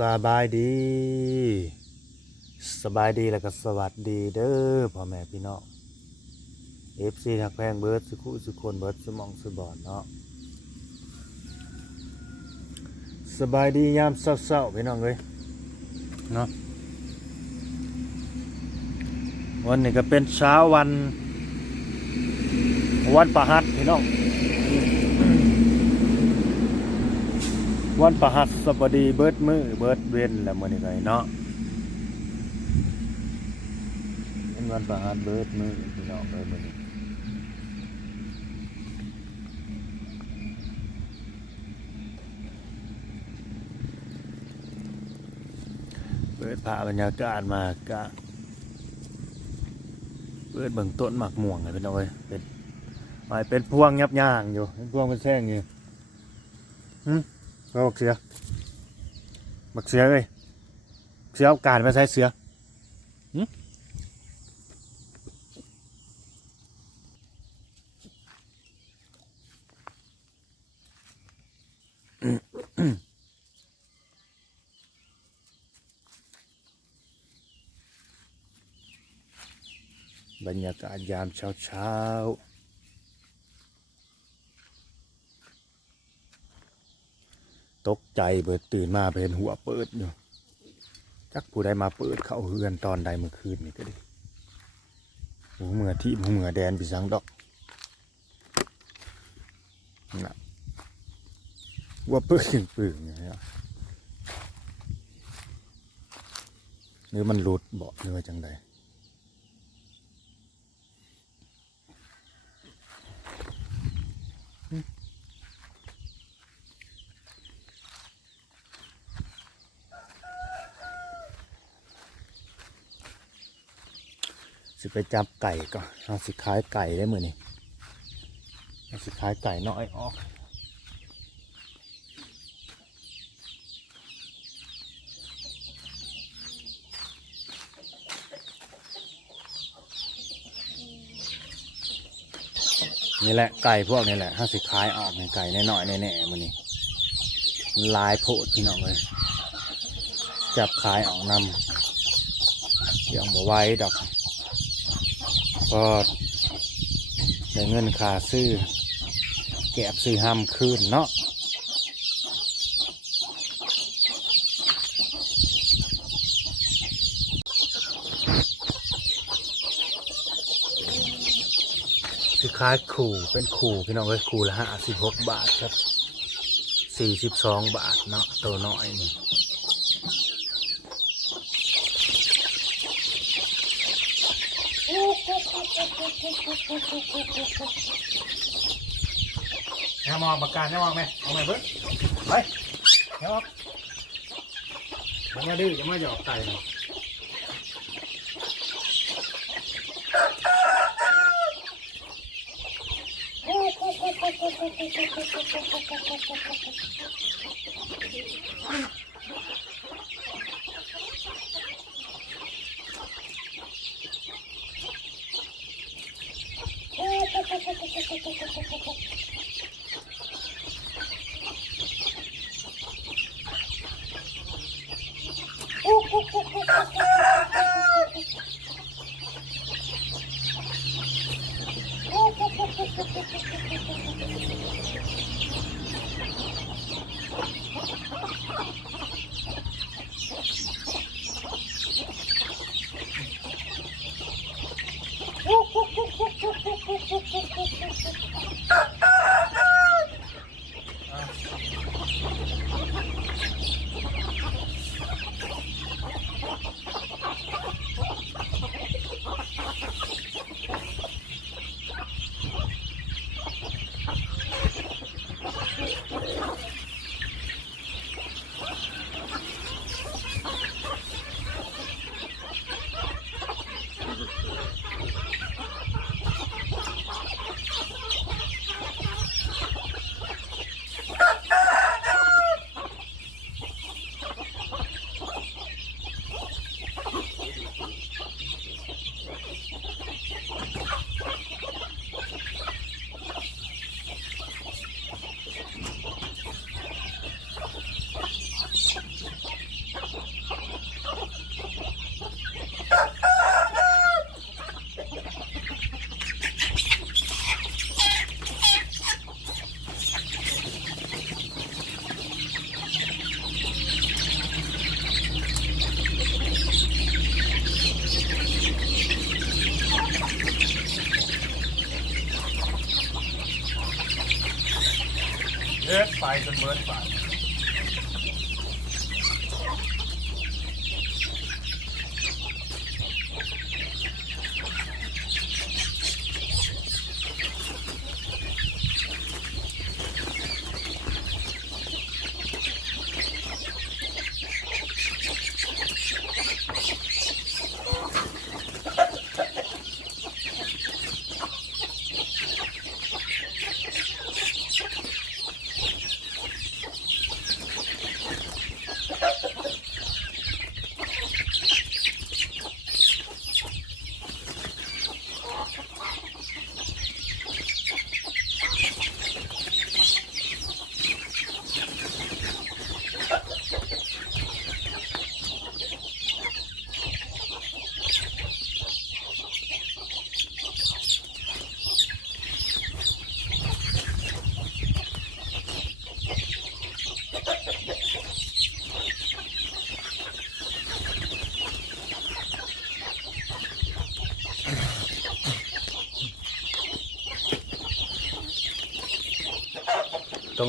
สบายดี สบายดีแล้วก็สวัสดีเด้อพ่อแม่พี่น้องเอฟซีทักแพงเบิร์ดสุขุสุคนเบิร์ดสมองสบอนเนาะสบายดียามเศร้าๆพี่น้องเลยเนาะวันนี้ก็เป็นเช้าวัน วันประหัสพี่น้อง วันประหัสบดีเบิดมือเบิดเว้นแล้วมื้อนี้ไงเนาะเป็นวันประหัสเบิดมือพี่น้องเลยมื้อนี้เปิดผ่าบรรยากาศมากะเปิดเบิ่งต้นหมากม่วงเลยพี่น้องเอ้ยเป็นหมายเป็นพวงยับย่างอยู่เป็นพวงเป็นแท่งอยู่ หึก็บักเสือบักเสือเลยเสือเอาการมาใช้เสือหึบรรยากาศยามเช้าเช้า ตกใจเบิดตื่นมาไปเห็นหัวเปิดอยู่จักผู้ใดมาเปิดเข้าเฮือนตอนใดเมื่อคืนนี่ก็ดิหูเมื่อที่หูเมื่อแดนไปสังดอกนะหัว่าเปิดปึ่งๆอย่างเงี้ยหรือมันหลุดเบาะหรือว่าจังใด สิไปจับไก่ก่อนเอาสิขายไก่ได้มือนี่เอาสิขายไก่น้อยออกนี่แหละไก่พวกนี้แหละถ้าสิขายออกในไก่แน้อยๆแน่ๆมือนี่มันลายโพดพี่น้องเลยจับขายออกนำยังบ่ไว้ดอก ก็ได้เงินค่าซื้อ แกบซื้อห้ามคืนเนาะสิขายขู่เป็นขู่พี่น้องเอ้ยขู่ละห้าสิบหกบาทครับสี่สิบสองบาทเนาะตัวน้อยนี่ น้ามองปากกาน้ามองไหมเอาไหมเบิ้งไปเดี๋ยวออกมันมาดื้อจะมาหยอกไก่นะ Woo-hoo! เด็ดไ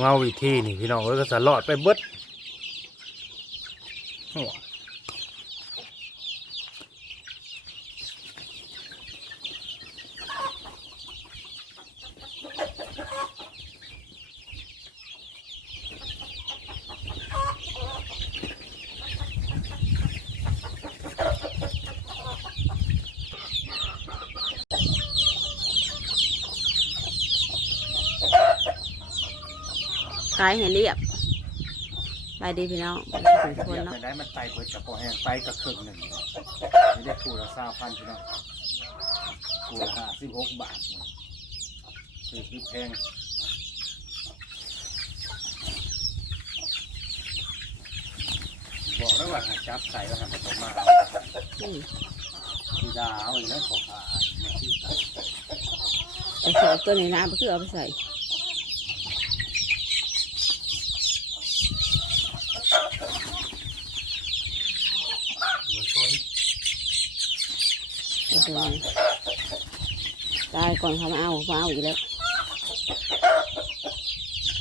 เงเอาวิธีนี่พี่น้องเอ้ยก็สลอดไปเบิด โอ้ขายให้เรียบไปดีพี่น้องไปทุกคนเดี๋ยวเนาะไปได้มันไปเบิดกับพอแห้งไปกับครึ่งหนึ่งไม่ได้คูละสามพันพี่น้องคูละห้าสิบหกบาทเนี่ยคือคือแพงบอกแล้วว่าหาจับใส่แล้วหันมามาอืมทีดาเอาอีกแล้วขอขามาที่ใส่ไปสอบตัวในน้ำไปคือเอาไปใส่ หัวชน ไปใส่ตายก่อนเขามาเอามาเอาอีกแล้ว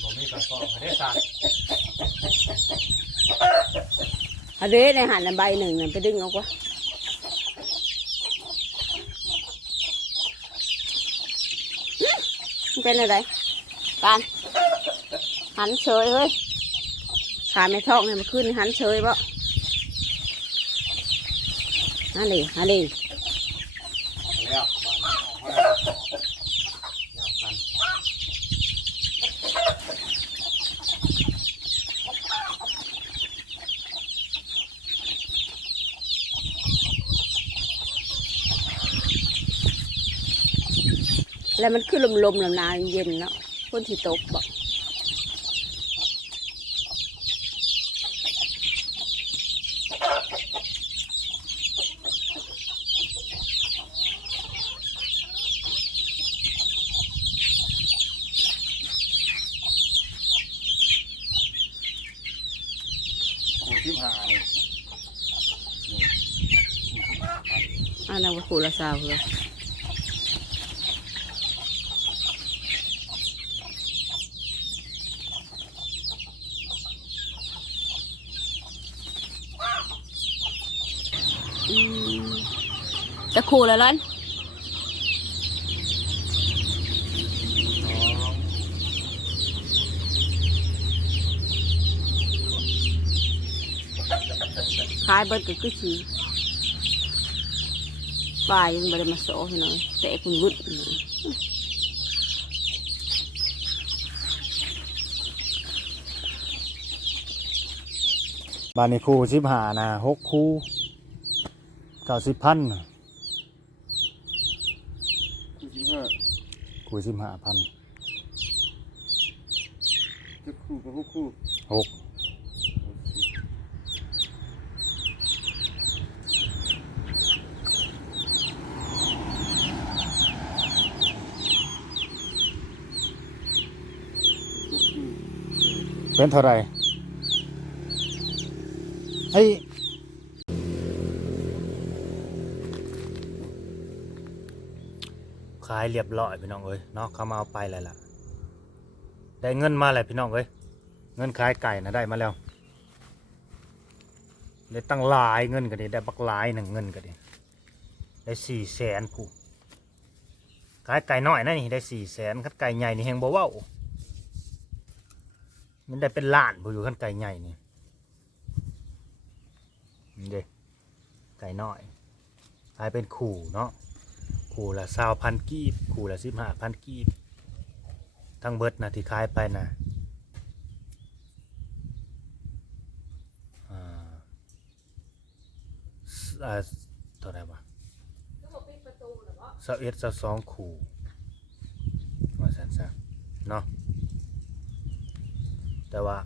ผมมีกระสอบให้ได้สั่เอาเด้ในหันน่ะใบหนึ่งน่ะไปดึงเอากว่าอื้อมันเป็นอะไรการหันเฉยเฮ้ยขาไม่ท้องเนี่ยมันขึ้นหันเฉยบ่ฮันดีฮันดี แล้วบ้านออกมาแล้วกัน แล้วมันขึ้นลมๆลำนาวเย็นเนาะคนที่ตกบอกครูที่หาเนี่ยนี่ครูที่หาพันอ่านังว่าครูละสาวเลย อืมจะขู่แล้วล่ะขายเบิดก็คือสีปลายยังไม่ได้มาโซ่ให้หน่อยแต่คุณวุฒิหน่อยบ้านนี้ครูสิบหานะหกครูเก้าสิบพันน่ะคือสิบห้าครูสิบหาพันจะคู่กับหกคู่หกเป็นเท่าไหรไอ้ายเรียบร้อยพี่น้องเอ้ยเนาะเขามาเอาไปแล้วล่ะ ได้เงินมาแล้วพี่น้องเอ้ยเงินขายไก่นะได้มาแล้วได้ตั้งหลายเงินก็ดีได้บักหลายหนึ่งเงินก็ดีได้สี่แสนผู้ขายไก่น้อยนะนี่ได้สี่แสนคัดไก่ใหญ่นี่แหงบ่เว้ามันได้เป็นล้านผู้อยู่คันไก่ใหญ่นี่นี่เด้ไก่น้อยขายเป็นขู่เนาะ ขู่ละสาวพันกีบขู่ละสิบห้าพันกีบ ทั้งเบิดนะที่ขายไปนะอ่าสอ่าเท่าไหร่วะสิบเอ็ดสิบสองขู่ว่าสันซะเนาะแต่ว่า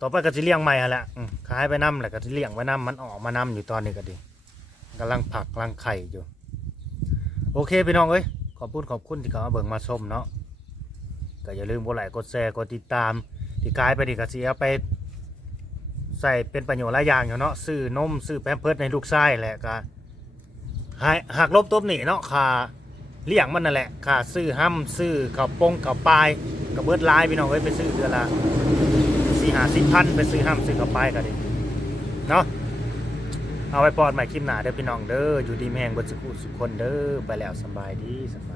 ต่อไปก็จะเลี้ยงใหม่แหละขายไปน้ำแหละก็จะเลี้ยงไว้น้ำมันออกมาน้ำอยู่ตอนนี้ก็ดีกำลังผักกำลังไข่อยู่ โอเคพี่น้องเอ้ยขอบคุณขอบคุณที่เขามาเบิ่งมาชมเนาะก็อย่าลืมกดไลค์กดแชร์กดติดตาม ที่กายไปดิกระเสียไป ใส่เป็นประโยชน์หลายอย่างอยู่เนาะซื้อนมซื้อแพมเพิร์ดในลูกไส้แหละก็หายหักลบตบหนีเนาะค่าเลี้ยงมันนั่นแหละค่าซื้อห้ำซื้อข้าวปงข้าวปลายกับเบิร์ดลายพี่น้องเอ้ยไปซื้อเดือนละ สี่หาสิบพันไปซื้อห้ามซื้อข้าป้ายกันดิเนาะเอาไว้ปอดใหม่คลิปหนาเด้อพี่น้องเด้ออยู่ดีแมงบนสุขุสุขคนเด้อไปแล้วสบายดีสบาย